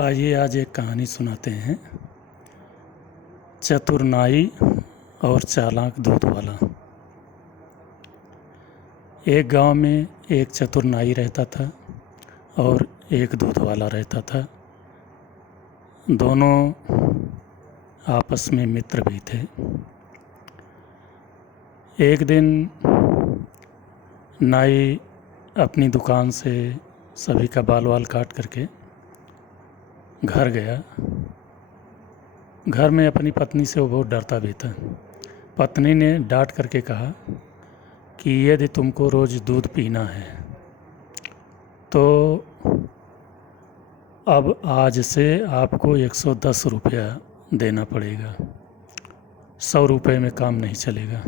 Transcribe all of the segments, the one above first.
आइए आज एक कहानी सुनाते हैं। चतुर नाई और चालाक दूध वाला। एक गांव में एक चतुर नाई रहता था और एक दूध वाला रहता था। दोनों आपस में मित्र भी थे। एक दिन नाई अपनी दुकान से सभी का बाल वाल काट करके घर गया। घर में अपनी पत्नी से वो बहुत डरता भी था। पत्नी ने डांट करके कहा कि यदि तुमको रोज़ दूध पीना है तो अब आज से आपको 110 रुपया देना पड़ेगा, 100 रुपये में काम नहीं चलेगा।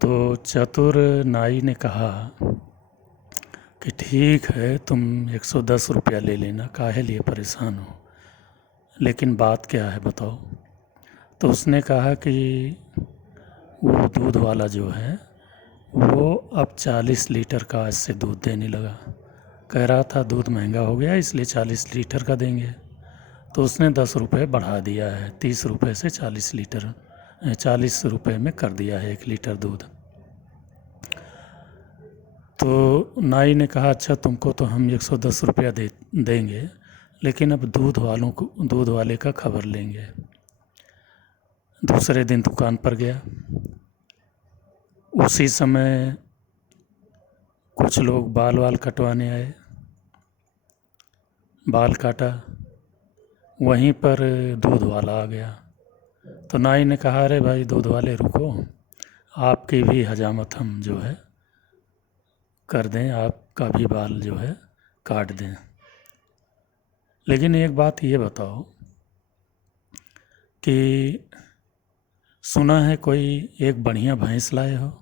तो चतुर नाई ने कहा कि ठीक है, तुम 110 रुपया ले लेना, काहे लिए परेशान हो, लेकिन बात क्या है बताओ। तो उसने कहा कि वो दूध वाला जो है वो अब 40 लीटर का आज से दूध देने लगा। कह रहा था दूध महंगा हो गया इसलिए 40 लीटर का देंगे। तो उसने 10 रुपये बढ़ा दिया है, 30 रुपये से 40 रुपये में कर दिया है 1 लीटर दूध। तो नाई ने कहा अच्छा, तुमको तो हम 110 रुपया देंगे, लेकिन अब दूध वाले का खबर लेंगे। दूसरे दिन दुकान पर गया। उसी समय कुछ लोग बाल वाल कटवाने आए। बाल काटा, वहीं पर दूध वाला आ गया। तो नाई ने कहा अरे भाई दूध वाले रुको, आपकी भी हजामत हम जो है कर दें, आपका भी बाल जो है काट दें, लेकिन एक बात ये बताओ कि सुना है कोई एक बढ़िया भैंस लाए हो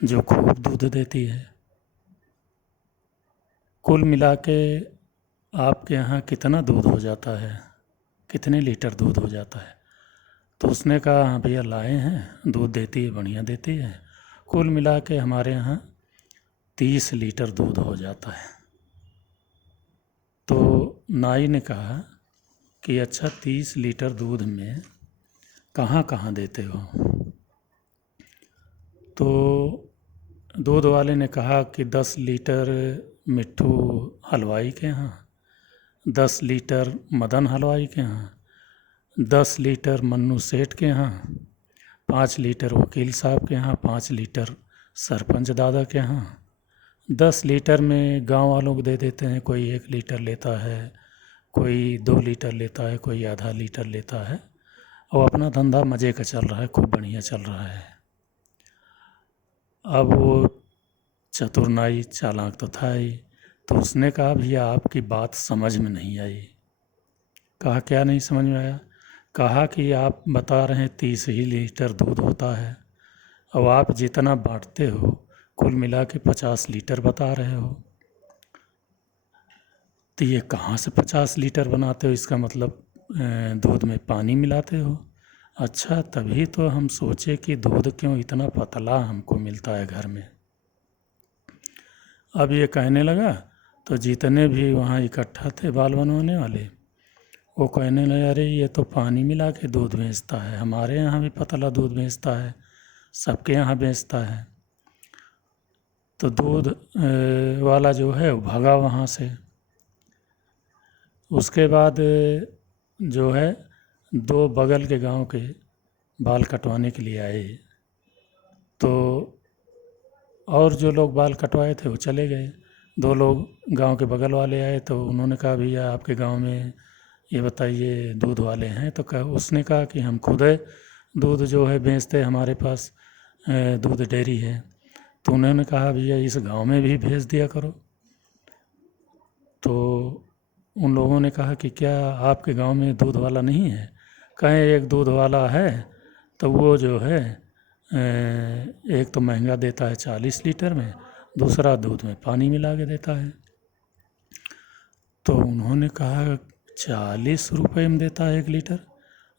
जो खूब दूध देती है। कुल मिला के आपके यहाँ कितना दूध हो जाता है, कितने लीटर दूध हो जाता है। तो उसने कहा हाँ भैया लाए हैं, दूध देती है, बढ़िया देती है। कुल मिला के हमारे यहाँ 30 लीटर दूध हो जाता है। तो नाई ने कहा कि अच्छा 30 लीटर दूध में कहाँ कहाँ देते हो। तो दूध वाले ने कहा कि 10 लीटर मिट्ठू हलवाई के यहाँ, 10 लीटर मदन हलवाई के यहाँ, 10 लीटर मन्नू सेठ के यहाँ, 5 लीटर वकील साहब के यहाँ, 5 लीटर सरपंच दादा के यहाँ, 10 लीटर में गांव वालों को दे देते हैं। कोई 1 लीटर लेता है, कोई 2 लीटर लेता है, कोई आधा लीटर लेता है, और अपना धंधा मज़े का चल रहा है, खूब बढ़िया चल रहा है। अब वो चतुर नाई चालाक तो था ही, तो उसने कहा भैया आपकी बात समझ में नहीं आई। कहा क्या नहीं समझ में आया। कहा कि आप बता रहे हैं 30 ही लीटर दूध होता है, और आप जितना बांटते हो कुल मिला के 50 लीटर बता रहे हो। तो ये कहाँ से 50 लीटर बनाते हो, इसका मतलब दूध में पानी मिलाते हो। अच्छा, तभी तो हम सोचे कि दूध क्यों इतना पतला हमको मिलता है घर में। अब ये कहने लगा तो जितने भी वहाँ इकट्ठा थे बाल बनवाने वाले, वो कहने लगे अरे ये तो पानी मिला के दूध बेचता है, हमारे यहाँ भी पतला दूध बेचता है, सबके यहाँ बेचता है। तो दूध वाला जो है वो भागा वहाँ से। उसके बाद जो है 2 बगल के गांव के बाल कटवाने के लिए आए। तो और जो लोग बाल कटवाए थे वो चले गए। 2 लोग गांव के बगल वाले आए, तो उन्होंने कहा भैया आपके गांव में ये बताइए दूध वाले हैं। तो उसने कहा कि हम खुद दूध जो है बेचते, हमारे पास दूध डेयरी है। तो उन्होंने कहा भैया इस गांव में भी भेज दिया करो। तो उन लोगों ने कहा कि क्या आपके गांव में दूध वाला नहीं है। कहें एक दूध वाला है, तो वो जो है एक तो महंगा देता है 40 लीटर में, दूसरा दूध में पानी मिला के देता है। तो उन्होंने कहा 40 रुपये में देता है 1 लीटर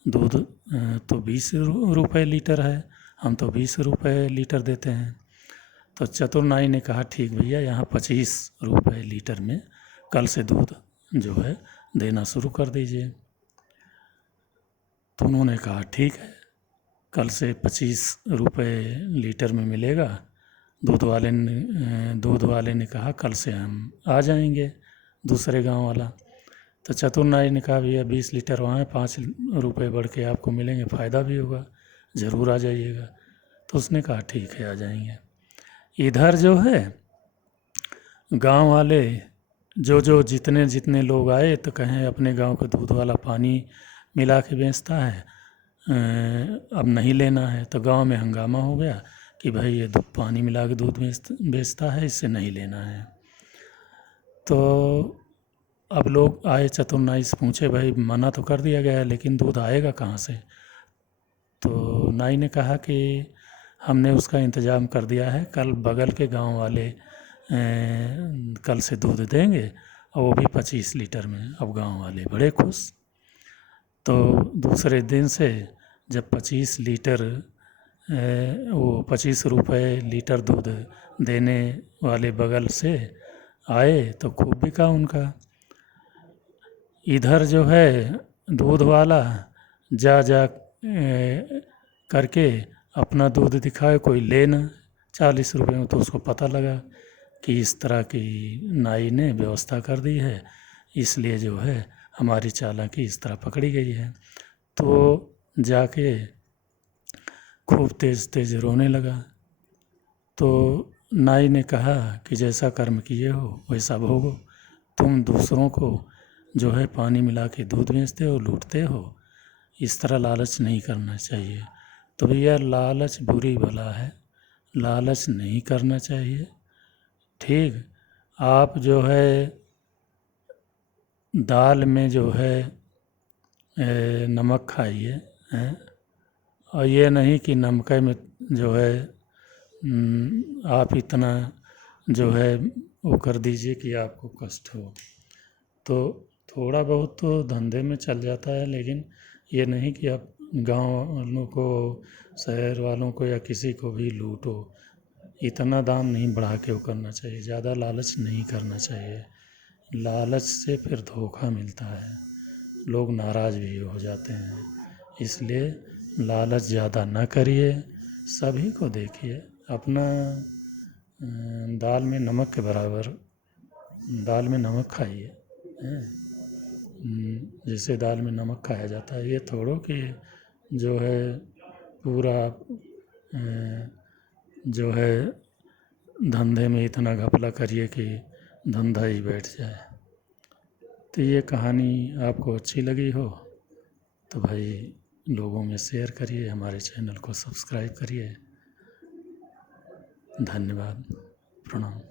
दूध, तो 20 रुपये लीटर है, हम तो 20 रुपये लीटर देते हैं। तो चतुर नाई ने कहा ठीक भैया, यहाँ 25 रुपये लीटर में कल से दूध जो है देना शुरू कर दीजिए। तो उन्होंने कहा ठीक है, कल से 25 रुपये लीटर में मिलेगा। दूध वाले ने कहा कल से हम आ जाएंगे, दूसरे गांव वाला। तो चतुर नाई ने कहा भैया 20 लीटर वहाँ है, 5 रुपये बढ़ के आपको मिलेंगे, फ़ायदा भी होगा, ज़रूर आ जाइएगा। तो उसने कहा ठीक है, आ जाएंगे। इधर जो है गांव वाले जो जितने जितने लोग आए तो कहें अपने गांव का दूध वाला पानी मिला के बेचता है, अब नहीं लेना है। तो गांव में हंगामा हो गया कि भाई ये पानी मिला के दूध बेचता है, इससे नहीं लेना है। तो अब लोग आए, चतुर नाई से पूछे भाई मना तो कर दिया गया है लेकिन दूध आएगा कहाँ से? तो नाई ने कहा कि हमने उसका इंतज़ाम कर दिया है, कल बगल के गांव वाले कल से दूध देंगे और वो भी 25 लीटर में। अब गांव वाले बड़े खुश। तो दूसरे दिन से जब 25 लीटर वो 25 रुपये लीटर दूध देने वाले बगल से आए तो खूब बिका उनका। इधर जो है दूध वाला जा जा करके अपना दूध दिखाए, कोई ले ना 40 रुपये में। तो उसको पता लगा कि इस तरह की नाई ने व्यवस्था कर दी है, इसलिए जो है हमारी चालाकी इस तरह पकड़ी गई है। तो जाके खूब तेज़ तेज़ रोने लगा। तो नाई ने कहा कि जैसा कर्म किए हो वैसा भोगो, तुम दूसरों को जो है पानी मिला के दूध बेचते हो, लूटते हो, इस तरह लालच नहीं करना चाहिए। तो भैया लालच बुरी बला है, लालच नहीं करना चाहिए। ठीक, आप जो है दाल में जो है नमक खाइए हैं, और ये नहीं कि नमक में जो है आप इतना जो है वो कर दीजिए कि आपको कष्ट हो। तो थोड़ा बहुत तो धंधे में चल जाता है, लेकिन ये नहीं कि आप गांव वालों को, शहर वालों को या किसी को भी लूटो। इतना दाम नहीं बढ़ा के वो करना चाहिए, ज़्यादा लालच नहीं करना चाहिए। लालच से फिर धोखा मिलता है, लोग नाराज़ भी हो जाते हैं। इसलिए लालच ज़्यादा ना करिए, सभी को देखिए अपना दाल में नमक के बराबर दाल में नमक खाइए हैं। जैसे दाल में नमक खाया जाता है, ये थोड़ो कि जो है पूरा जो है धंधे में इतना घपला करिए कि धंधा ही बैठ जाए। तो ये कहानी आपको अच्छी लगी हो तो भाई लोगों में शेयर करिए, हमारे चैनल को सब्सक्राइब करिए। धन्यवाद, प्रणाम।